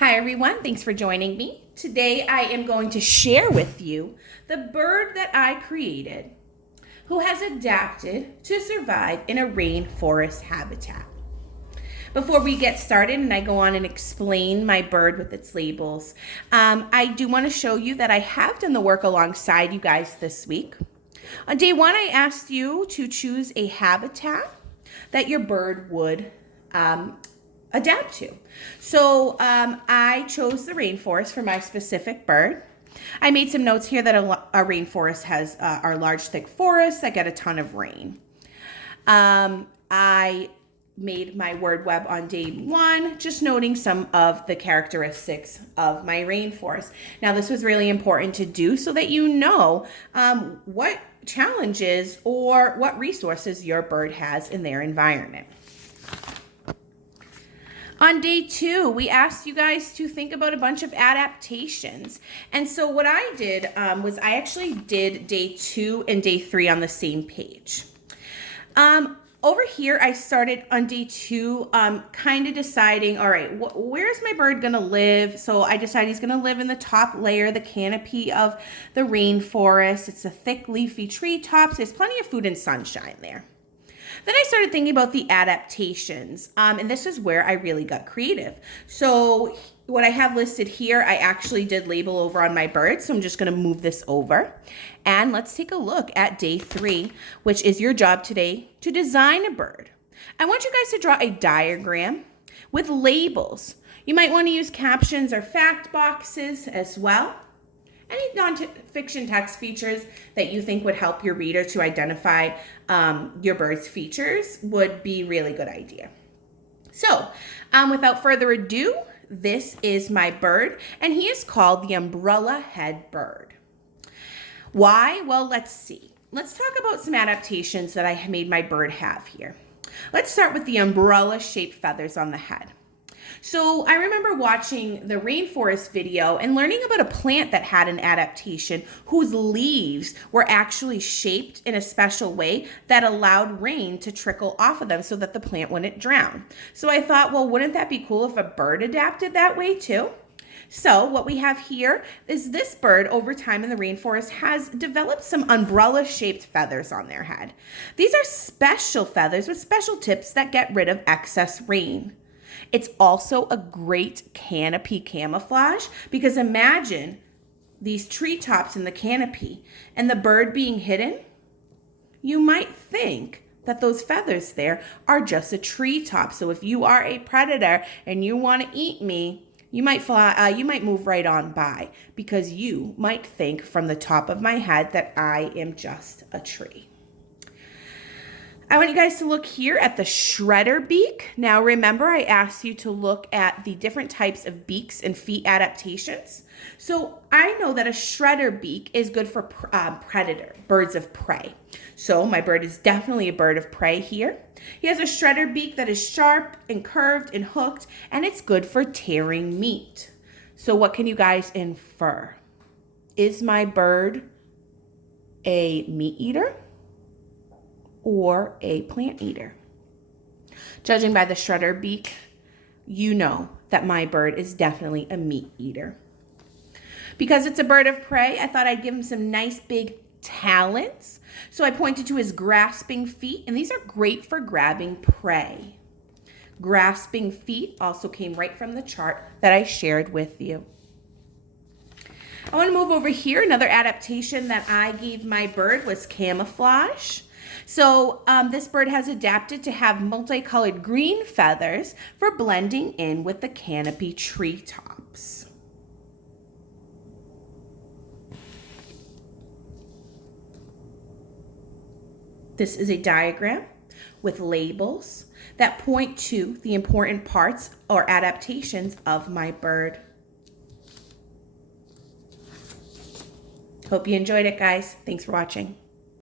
Hi everyone, thanks for joining me. Today I am going to share with you the bird that I created who has adapted to survive in a rainforest habitat. Before we get started and I go on and explain my bird with its labels, I do want to show you that I have done the work alongside you guys this week. On day one, I asked you to choose a habitat that your bird would adapt to. So I chose the rainforest for my specific bird. I made some notes here that a rainforest has our large thick forests that get a ton of rain. I made my word web on day one, just noting some of the characteristics of my rainforest. Now, this was really important to do so that you know what challenges or what resources your bird has in their environment. On day two, we asked you guys to think about a bunch of adaptations. And so what I did was I actually did day two and day three on the same page. Over here, I started on day two, kind of deciding, all right, where's my bird gonna live? So I decided he's gonna live in the top layer, the canopy of the rainforest. It's a thick leafy treetops. There's plenty of food and sunshine there. Then I started thinking about the adaptations, and this is where I really got creative. So what I have listed here, I actually did label over on my bird, so I'm just gonna move this over. And let's take a look at day three, which is your job today to design a bird. I want you guys to draw a diagram with labels. You might wanna use captions or fact boxes as well. Any nonfiction text features that you think would help your reader to identify your bird's features would be a really good idea. So without further ado, this is my bird, and he is called the umbrella head bird. Why? Well, let's see. Let's talk about some adaptations that I made my bird have here. Let's start with the umbrella-shaped feathers on the head. So I remember watching the rainforest video and learning about a plant that had an adaptation whose leaves were actually shaped in a special way that allowed rain to trickle off of them so that the plant wouldn't drown. So I thought, well, wouldn't that be cool if a bird adapted that way too? So what we have here is this bird over time in the rainforest has developed some umbrella-shaped feathers on their head. These are special feathers with special tips that get rid of excess rain. It's also a great canopy camouflage because imagine these treetops in the canopy and the bird being hidden. You might think that those feathers there are just a treetop. So if you are a predator and you want to eat me, you might move right on by because you might think from the top of my head that I am just a tree. I want you guys to look here at the shredder beak. Now remember, I asked you to look at the different types of beaks and feet adaptations. So I know that a shredder beak is good for predator, birds of prey. So my bird is definitely a bird of prey here. He has a shredder beak that is sharp and curved and hooked, and it's good for tearing meat. So what can you guys infer? Is my bird a meat eater or a plant eater? Judging by the shredder beak, you know that my bird is definitely a meat eater. Because it's a bird of prey, I thought I'd give him some nice big talons. So I pointed to his grasping feet, and these are great for grabbing prey. Grasping feet also came right from the chart that I shared with you. I want to move over here. Another adaptation that I gave my bird was camouflage. So this bird has adapted to have multicolored green feathers for blending in with the canopy treetops. This is a diagram with labels that point to the important parts or adaptations of my bird. Hope you enjoyed it, guys. Thanks for watching.